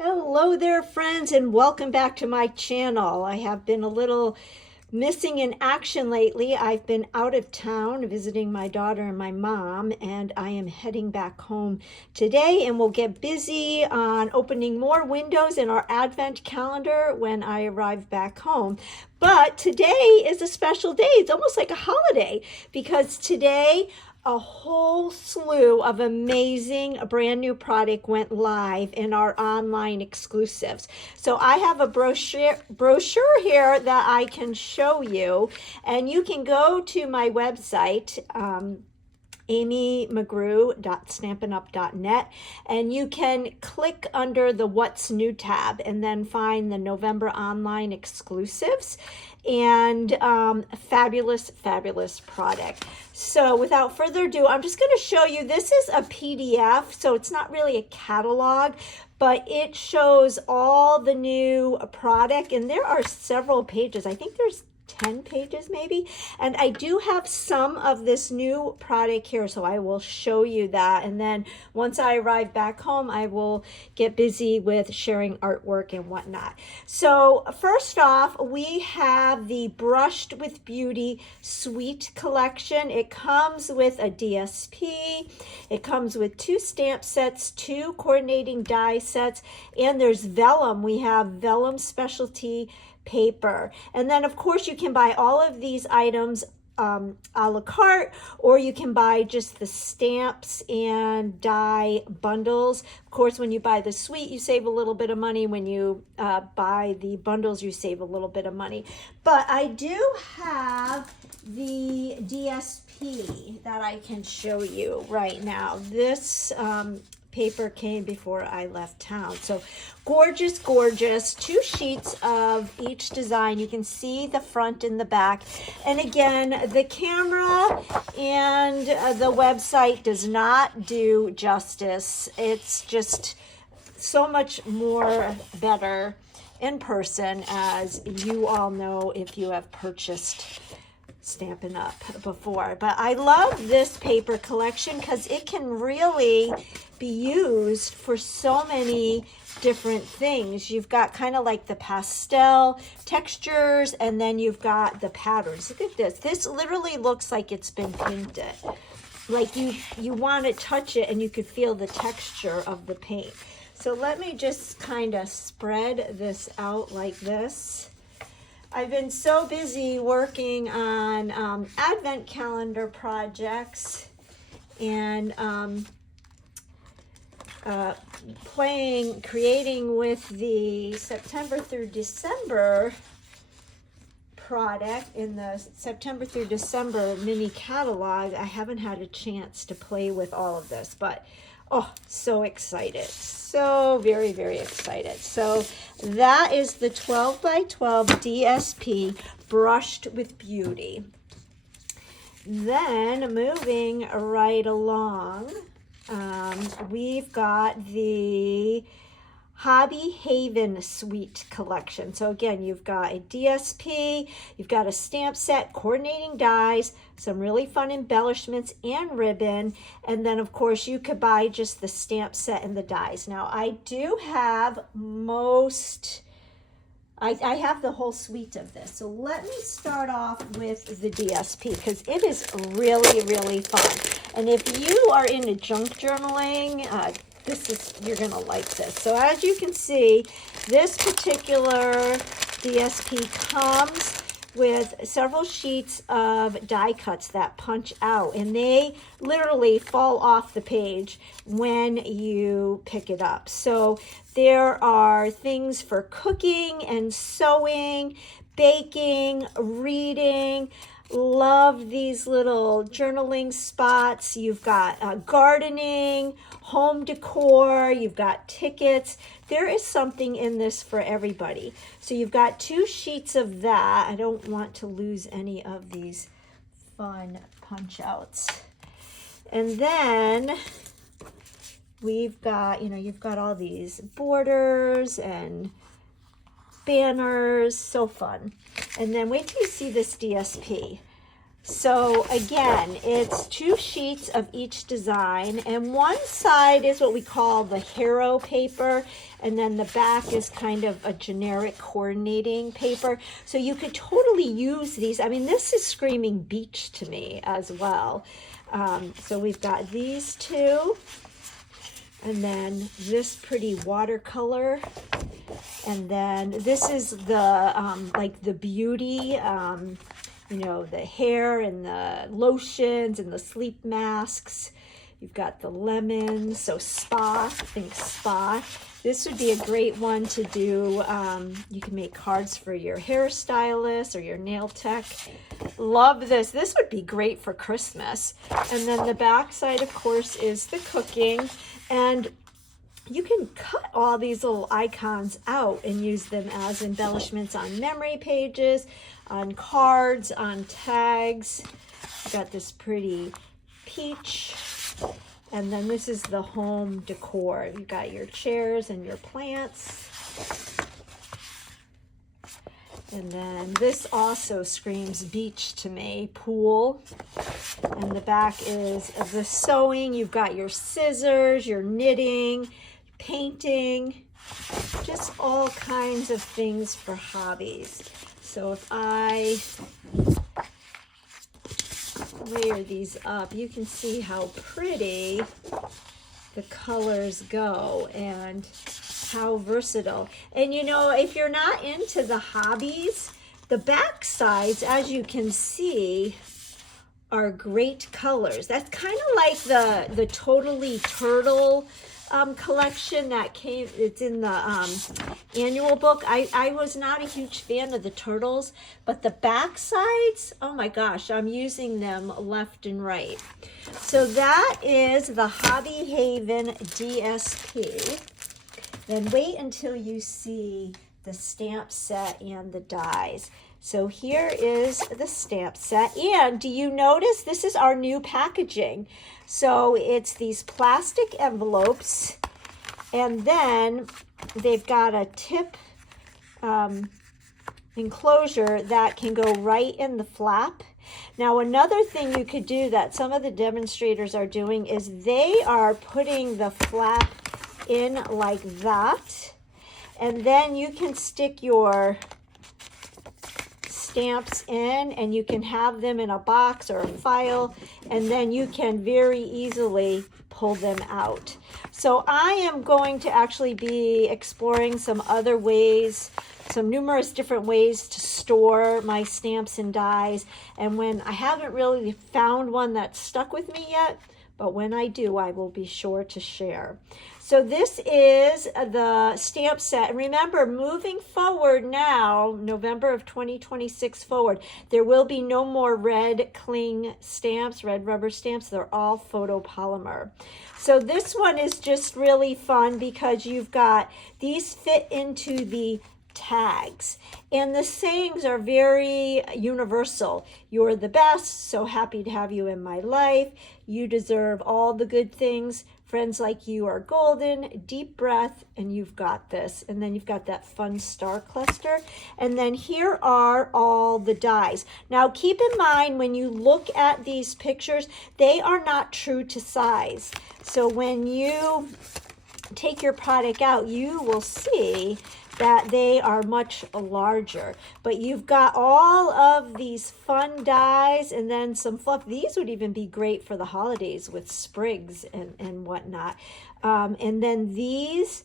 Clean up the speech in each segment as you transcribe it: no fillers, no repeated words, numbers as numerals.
Hello there, friends, and welcome back to my channel. I have been a little missing in action lately. I've been out of town visiting my daughter and my mom, and I am heading back home today, and we'll get busy on opening more windows in our advent calendar when I arrive back home. But today is a special day. It's almost like a holiday because today a whole slew of amazing brand new product went live in our online exclusives. So I have a brochure here that I can show you, and you can go to my website, amymcgrew.stampinup.net, and you can click under the What's New tab and then find the November online exclusives and fabulous product. So without further ado, I'm just going to show you, this is a PDF, so it's not really a catalog, but it shows all the new product, and there are several pages. I think there's 10 pages maybe, and I do have some of this new product here, so I will show you that, and then once I arrive back home I will get busy with sharing artwork and whatnot. So first off, we have the Brushed with Beauty Suite collection. It comes with a DSP, it comes with 2 stamp sets, 2 coordinating die sets, and there's vellum. We have vellum specialty paper. And then of course you can buy all of these items a la carte, or you can buy just the stamps and die bundles. Of course, when you buy the suite, you save a little bit of money. When you buy the bundles, you save a little bit of money. But I do have the DSP that I can show you right now. This paper came before I left town. So gorgeous, 2 sheets of each design. You can see the front and the back. And again, the camera and the website does not do justice. It's just so much more better in person, as you all know if you have purchased Stampin' Up! Before. But I love this paper collection because it can really be used for so many different things. You've got kind of like the pastel textures, and then you've got the patterns. Look at this. This literally looks like it's been painted. Like you want to touch it and you could feel the texture of the paint. So let me just kind of spread this out like this. I've been so busy working on advent calendar projects and creating with the September through December product in the September through December mini catalog. I haven't had a chance to play with all of this, but oh, so excited. So very excited. So that is the 12 by 12 DSP Brushed with Beauty. Then moving right along, we've got the Hobby Haven Suite collection. So again, you've got a DSP, you've got a stamp set, coordinating dies, some really fun embellishments and ribbon, and then of course you could buy just the stamp set and the dies. Now I do have I have the whole suite of this. So let me start off with the DSP because it is really fun. And if you are into junk journaling, you're gonna like this. So as you can see, this particular DSP comes with several sheets of die cuts that punch out, and they literally fall off the page when you pick it up. So there are things for cooking and sewing, baking, reading. Love these little journaling spots. You've got gardening, home decor, you've got tickets. There is something in this for everybody. So you've got 2 sheets of that. I don't want to lose any of these fun punch outs. And then we've got, you've got all these borders and banners, so fun. And then wait till you see this DSP. So again, it's 2 sheets of each design, and one side is what we call the hero paper, and then the back is kind of a generic coordinating paper. So you could totally use these. I mean, this is screaming beach to me as well. So we've got these two, and then this pretty watercolor, and then this is the like the beauty, you know, the hair and the lotions and the sleep masks. You've got the lemons, so spa, think spa. This would be a great one to do. You can make cards for your hairstylist or your nail tech. Love this. This would be great for Christmas. And then the back side, of course, is the cooking. And you can cut all these little icons out and use them as embellishments on memory pages, on cards, on tags. You've got this pretty peach. And then this is the home decor. You've got your chairs and your plants. And then this also screams beach to me, pool. And the back is the sewing. You've got your scissors, your knitting, painting, just all kinds of things for hobbies. So if I layer these up, you can see how pretty the colors go and how versatile. And you know, if you're not into the hobbies, the back sides, as you can see, are great colors. That's kind of like the Totally Turtle collection that came, it's in the annual book. I was not a huge fan of the turtles, but the back sides, oh my gosh, I'm using them left and right. So that is the Hobby Haven DSP. Then wait until you see the stamp set and the dies. So here is the stamp set. And do you notice this is our new packaging? So it's these plastic envelopes, and then they've got a tip enclosure that can go right in the flap. Now, another thing you could do that some of the demonstrators are doing is they are putting the flap in like that, and then you can stick your stamps in, and you can have them in a box or a file, and then you can very easily pull them out. So I am going to actually be exploring some other ways, some numerous different ways to store my stamps and dies, and when I haven't really found one that's stuck with me yet, but when I do, I will be sure to share. So this is the stamp set. And remember, moving forward now, November of 2026 forward, there will be no more red cling stamps, red rubber stamps. They're all photopolymer. So this one is just really fun because you've got, these fit into the tags, and the sayings are very universal. You're the best, so happy to have you in my life. You deserve all the good things. Friends like you are golden. Deep breath, and you've got this. And then you've got that fun star cluster. And then here are all the dies. Now keep in mind, when you look at these pictures, they are not true to size. So when you take your product out, you will see that they are much larger. But you've got all of these fun dies and then some fluff. These would even be great for the holidays with sprigs and whatnot. And then these,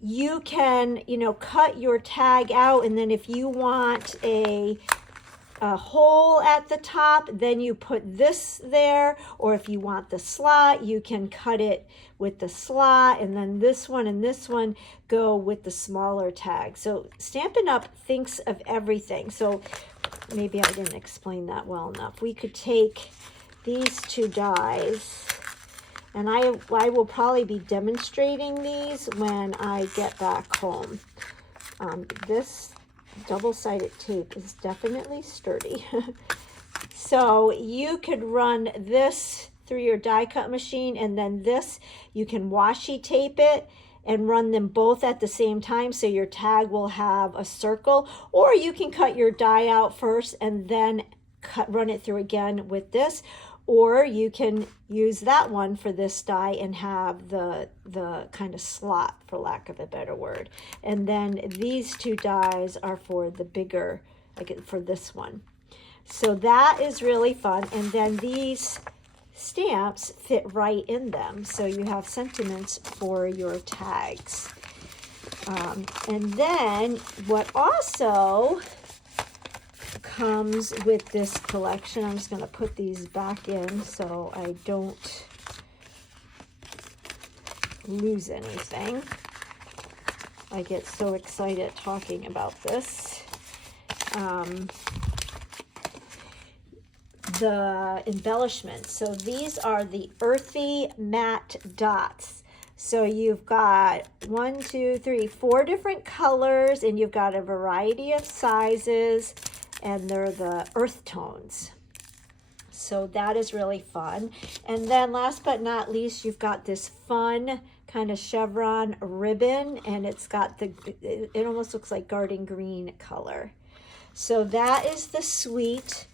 you can, you know, cut your tag out, and then if you want a hole at the top, then you put this there, or if you want the slot, you can cut it with the slot, and then this one and this one go with the smaller tag. So Stampin' Up! Thinks of everything. So maybe I didn't explain that well enough. We could take these two dies, and I will probably be demonstrating these when I get back home. This double-sided tape is definitely sturdy. So you could run this through your die cut machine, and then this, you can washi tape it and run them both at the same time, so your tag will have a circle, or you can cut your die out first and then run it through again with this, or you can use that one for this die and have the kind of slot, for lack of a better word. And then these two dies are for the bigger, like for this one. So that is really fun. And then these stamps fit right in them. So you have sentiments for your tags. And then what also comes with this collection, I'm just going to put these back in so I don't lose anything. I get so excited talking about this. The embellishments. So these are the earthy matte dots. So you've got 1, 2, 3, 4 different colors, and you've got a variety of sizes, and they're the earth tones. So that is really fun. And then last but not least, you've got this fun kind of chevron ribbon, and it's got it almost looks like garden green color. So that is the suite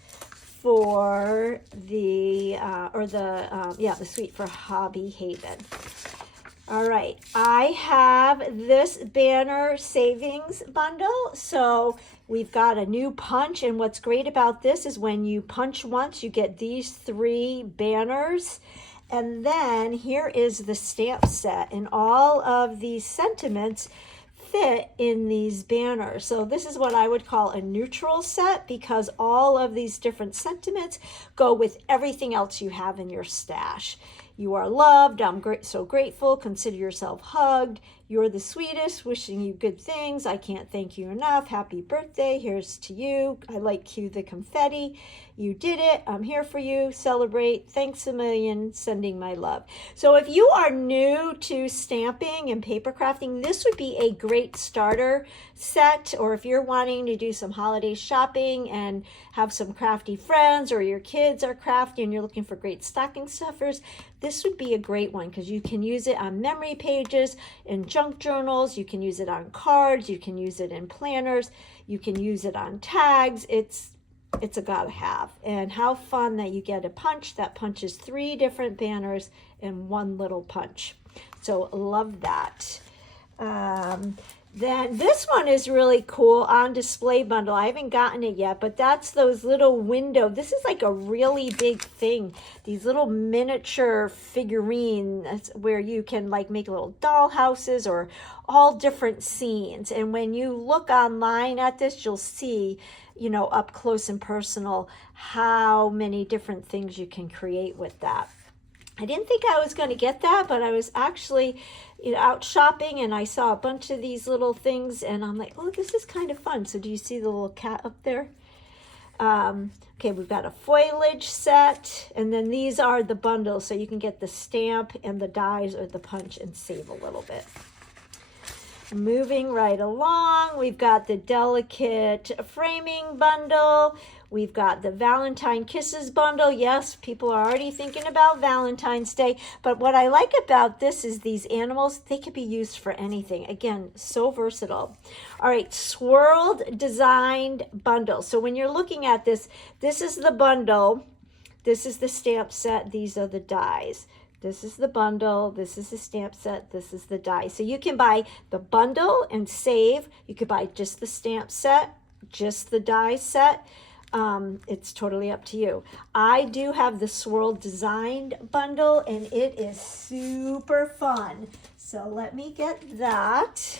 for the the suite for Hobby Haven. All right, I have this banner savings bundle. So we've got a new punch, and what's great about this is when you punch once, you get these 3 banners. And then here is the stamp set, and all of these sentiments fit in these banners. So this is what I would call a neutral set, because all of these different sentiments go with everything else you have in your stash. You are loved. I'm so grateful. Consider yourself hugged. You're the sweetest. Wishing you good things. I can't thank you enough. Happy birthday. Here's to you. I like cue the confetti. You did it. I'm here for you. Celebrate. Thanks a million. Sending my love. So if you are new to stamping and paper crafting, this would be a great starter set. Or if you're wanting to do some holiday shopping and have some crafty friends, or your kids are crafty and you're looking for great stocking stuffers, this would be a great one, because you can use it on memory pages, in junk journals, you can use it on cards, you can use it in planners, you can use it on tags. It's a gotta have. And how fun that you get a punch that punches 3 different banners in one little punch. So love that. Then this one is really cool, on display bundle. I haven't gotten it yet, but that's those little window. This is like a really big thing. These little miniature figurines where you can like make little doll houses or all different scenes. And when you look online at this, you'll see, you know, up close and personal, how many different things you can create with that. I didn't think I was going to get that, but I was actually out shopping and I saw a bunch of these little things and I'm like, oh, this is kind of fun. So do you see the little cat up there? Okay, we've got a foliage set, and then these are the bundles, so you can get the stamp and the dies or the punch and save a little bit. Moving right along, we've got the delicate framing bundle. We've got the Valentine Kisses bundle. Yes, people are already thinking about Valentine's Day. But what I like about this is these animals, they can be used for anything. Again, so versatile. All right, swirled designed bundle. So when you're looking at this, this is the bundle. This is the stamp set. These are the dies. This is the bundle, this is the stamp set, this is the die. So you can buy the bundle and save. You could buy just the stamp set, just the die set. It's totally up to you. I do have the swirl designed bundle and it is super fun. So let me get that.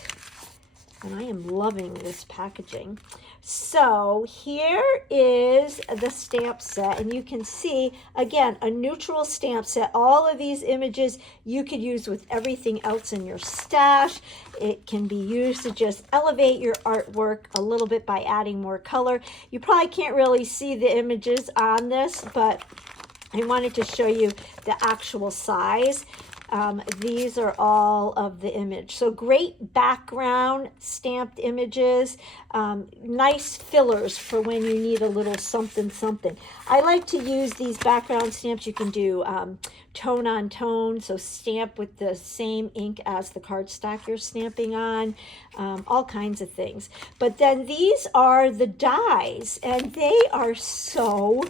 And I am loving this packaging. So here is the stamp set, and you can see, again, a neutral stamp set. All of these images you could use with everything else in your stash. It can be used to just elevate your artwork a little bit by adding more color. You probably can't really see the images on this, but I wanted to show you the actual size. these are all of the image. So great background stamped images, nice fillers for when you need a little something something. I like to use these background stamps. You can do tone on tone, so stamp with the same ink as the cardstock you're stamping on, all kinds of things. But then these are the dies, and they are so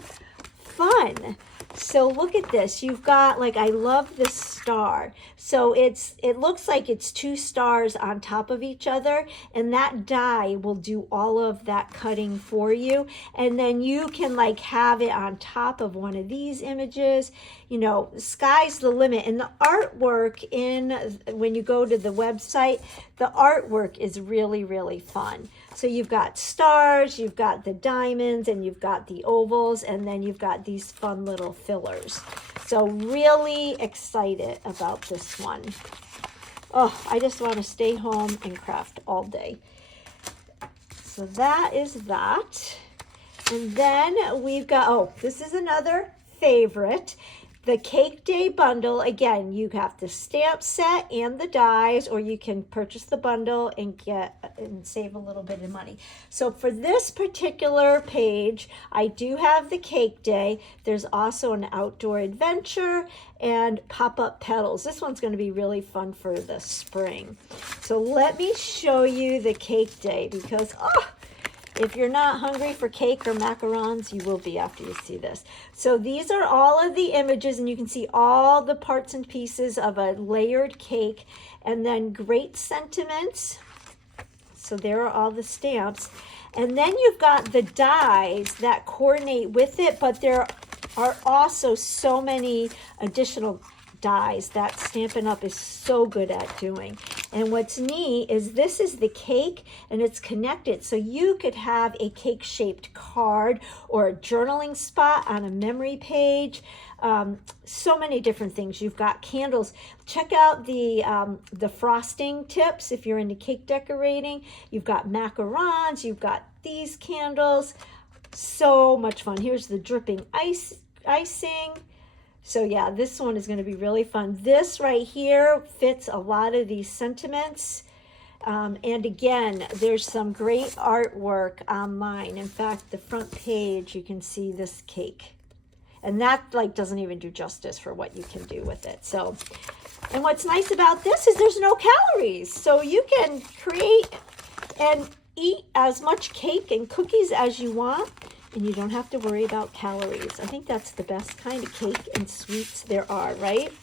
fun. So look at this. You've got, like, I love this star. So it looks like it's two stars on top of each other, and that die will do all of that cutting for you. And then you can like have it on top of one of these images. You know, sky's the limit. And the artwork when you go to the website, the artwork is really, really fun. So you've got stars, you've got the diamonds, and you've got the ovals, and then you've got these fun little fillers. So really excited about this one. Oh, I just want to stay home and craft all day. So that is that. And then we've got, oh, this is another favorite. The Cake Day bundle. Again, you have the stamp set and the dies, or you can purchase the bundle and save a little bit of money. So for this particular page, I do have the Cake Day. There's also an outdoor adventure and pop-up petals. This one's going to be really fun for the spring. So let me show you the Cake Day, because if you're not hungry for cake or macarons, you will be after you see this. So these are all of the images, and you can see all the parts and pieces of a layered cake, and then great sentiments. So there are all the stamps. And then you've got the dies that coordinate with it, but there are also so many additional dies that Stampin' Up! Is so good at doing. And what's neat is this is the cake, and it's connected. So you could have a cake-shaped card or a journaling spot on a memory page. So many different things. You've got candles. Check out the frosting tips if you're into cake decorating. You've got macarons. You've got these candles. So much fun. Here's the dripping icing. So yeah, this one is going to be really fun. This right here fits a lot of these sentiments. And again, there's some great artwork online. In fact, the front page, you can see this cake. And that like doesn't even do justice for what you can do with it. So, and what's nice about this is there's no calories. So you can create and eat as much cake and cookies as you want, and you don't have to worry about calories. I think that's the best kind of cake and sweets there are, right?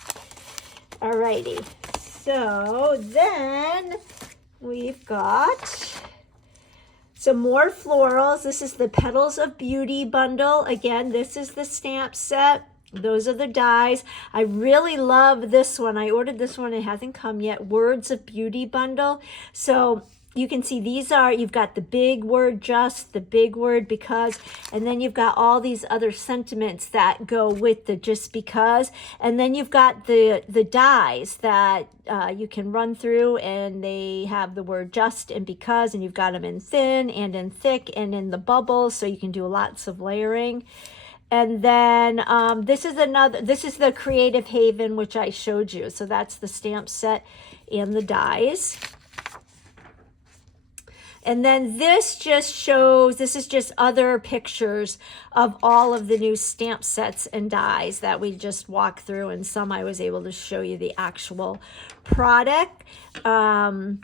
Alrighty. So then we've got some more florals. This is the Petals of Beauty bundle. Again, this is the stamp set. Those are the dies. I really love this one. I ordered this one. It hasn't come yet. Words of Beauty bundle. So you can see these are, you've got the big word just, the big word because, and then you've got all these other sentiments that go with the just because, and then you've got the dies that you can run through, and they have the word just and because, and you've got them in thin and in thick and in the bubbles, so you can do lots of layering. And then this is the Creative Haven, which I showed you. So that's the stamp set and the dies. And then this just shows, this is just other pictures of all of the new stamp sets and dies that we just walked through, and some I was able to show you the actual product. Some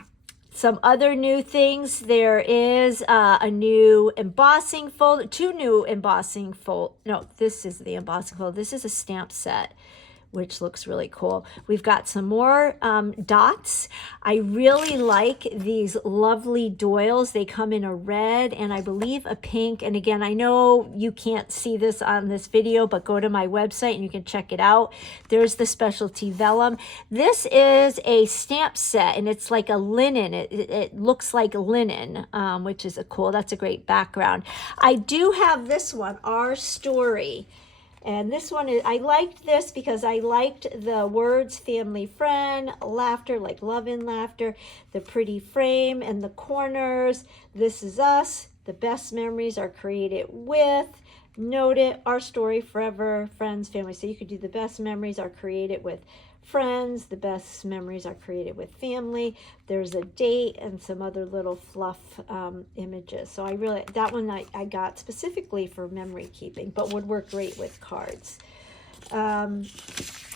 other new things, there is a new embossing folder, two new embossing no, this is the embossing folder. This is a stamp set, which looks really cool. We've got some more dots. I really like these lovely doils. They come in a red and I believe a pink. And again, I know you can't see this on this video, but go to my website and you can check it out. There's the specialty vellum. This is a stamp set, and it's like a linen. It looks like linen, which is cool. That's a great background. I do have this one, Our Story. And this one, I liked this because I liked the words family, friend, laughter, like love and laughter, the pretty frame and the corners. This is us. The best memories are created with. Note it, our story forever, friends, family. So you could do the best memories are created with friends. The best memories are created with family. There's a date and some other little fluff images. So that one I got specifically for memory keeping, but would work great with cards. And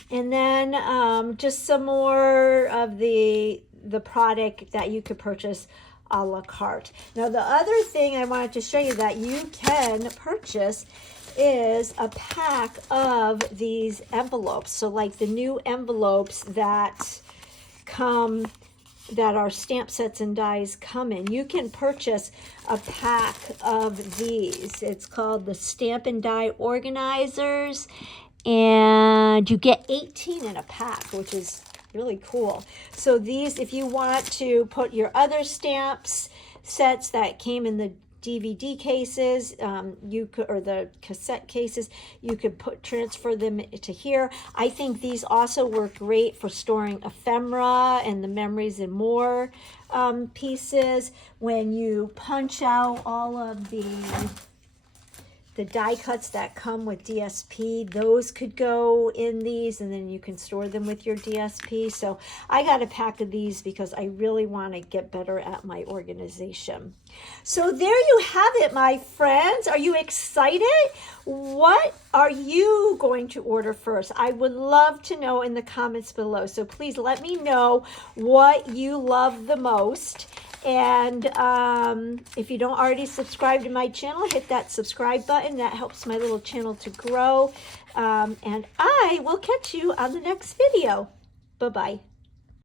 then just some more of the product that you could purchase a la carte. Now, the other thing I wanted to show you that you can purchase is a pack of these envelopes. So like the new envelopes that come, that our stamp sets and dies come in, you can purchase a pack of these. It's called the Stamp and Die Organizers, and you get 18 in a pack, which is really cool. So these, if you want to put your other stamps sets that came in the DVD cases, you could, or the cassette cases, you could transfer them to here. I think these also work great for storing ephemera and the memories and more pieces. When you punch out all of the die cuts that come with DSP, those could go in these, and then you can store them with your DSP. So I got a pack of these because I really want to get better at my organization. So there you have it, my friends. Are you excited? What are you going to order first? I would love to know in the comments below. So please let me know what you love the most. And if you don't already subscribe to my channel, hit that subscribe button. That helps my little channel to grow. And I will catch you on the next video. Bye-bye.